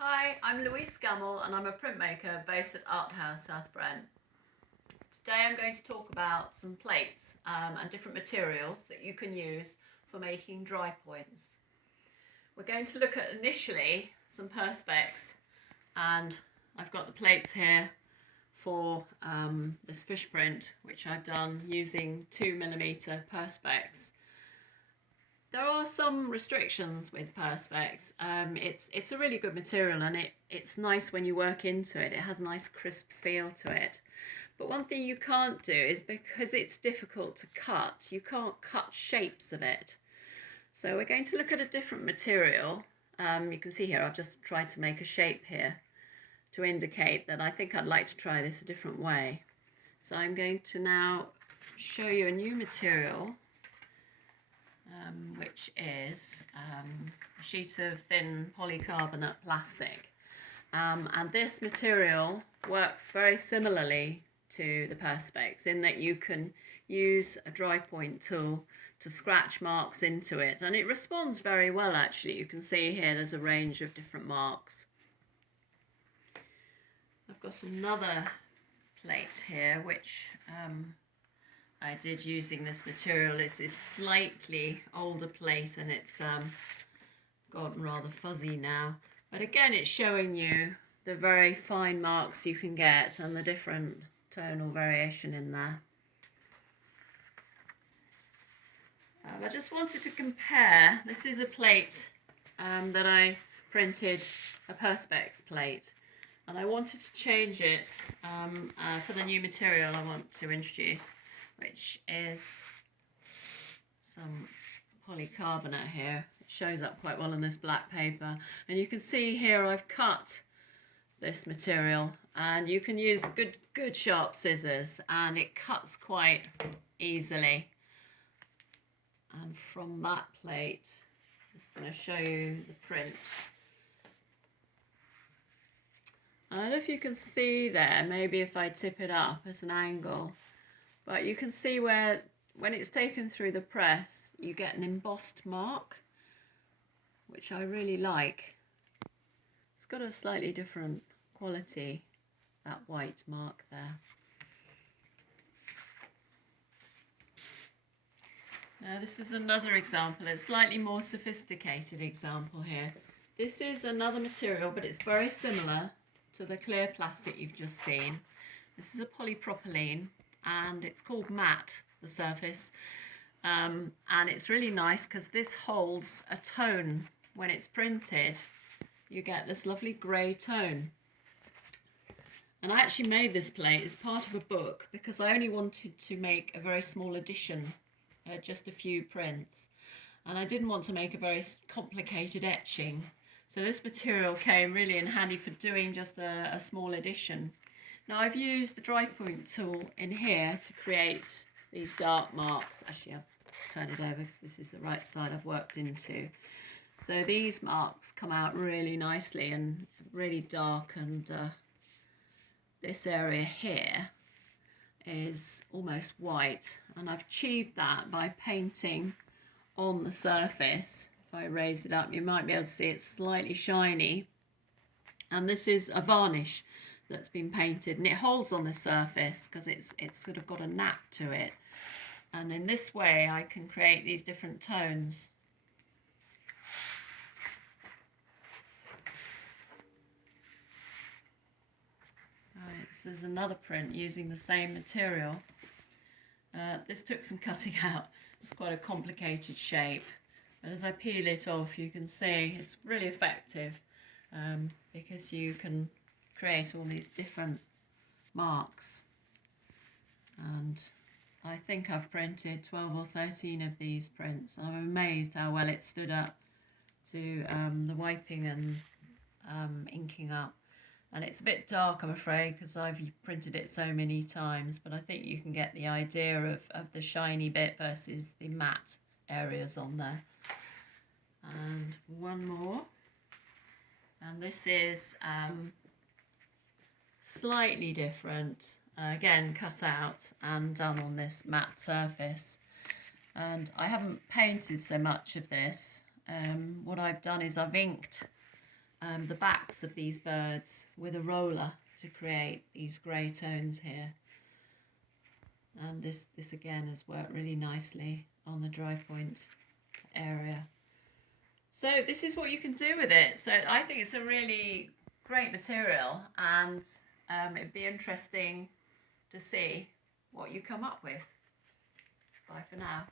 Hi, I'm Louise Scammell and I'm a printmaker based at Art House, South Brent. Today I'm going to talk about some plates and different materials that you can use for making dry points. We're going to look at initially some perspex, and I've got the plates here for this fish print, which I've done using 2mm perspex. There are some restrictions with perspex. It's a really good material, and it's nice when you work into it. It has a nice crisp feel to it. But one thing you can't do is, because it's difficult to cut, you can't cut shapes of it. So we're going to look at a different material. You can see here I've just tried to make a shape here to indicate that I think I'd like to try this a different way. So I'm going to now show you a new material, which is a sheet of thin polycarbonate plastic. And this material works very similarly to the perspex in that you can use a Drypoint tool to scratch marks into it, and it responds very well actually. You can see here there's a range of different marks. I've got another plate here which I did using this material. It's this slightly older plate, and it's gotten rather fuzzy now. But again, it's showing you the very fine marks you can get and the different tonal variation in there. I just wanted to compare. This is a plate that I printed, a perspex plate, and I wanted to change it for the new material I want to introduce, which is some polycarbonate here. It shows up quite well on this black paper, and you can see here I've cut this material, and you can use good sharp scissors, and it cuts quite easily. And from that plate, I'm just going to show you the print. I don't know if you can see there, maybe if I tip it up at an angle, but you can see where when it's taken through the press you get an embossed mark, which I really like. It's got a slightly different quality, that white mark there. Now this is another example, a slightly more sophisticated example here. This is another material, but it's very similar to the clear plastic you've just seen. This is a polypropylene, and it's called matte, the surface. And it's really nice because this holds a tone. When it's printed, you get this lovely grey tone. And I actually made this plate as part of a book because I only wanted to make a very small edition, just a few prints, and I didn't want to make a very complicated etching. So this material came really in handy for doing just a small edition. Now I've used the Drypoint tool in here to create these dark marks. Actually, I'll turn it over because this is the right side I've worked into. So these marks come out really nicely and really dark, and this area here is almost white, and I've achieved that by painting on the surface. If I raise it up, you might be able to see it's slightly shiny, and this is a varnish that's been painted, and it holds on the surface because it's sort of got a nap to it, and in this way I can create these different tones. Right, so there's another print using the same material. This took some cutting out. It's quite a complicated shape, but as I peel it off you can see it's really effective because you can create all these different marks, and I think I've printed 12 or 13 of these prints, and I'm amazed how well it stood up to the wiping and inking up. And it's a bit dark, I'm afraid, because I've printed it so many times, but I think you can get the idea of the shiny bit versus the matte areas on there. And one more, and this is slightly different, again cut out and done on this matte surface, and I haven't painted so much of this. What I've done is I've inked the backs of these birds with a roller to create these grey tones here. And this again has worked really nicely on the Drypoint area. So this is what you can do with it. So I think it's a really great material, and it'd be interesting to see what you come up with. Bye for now.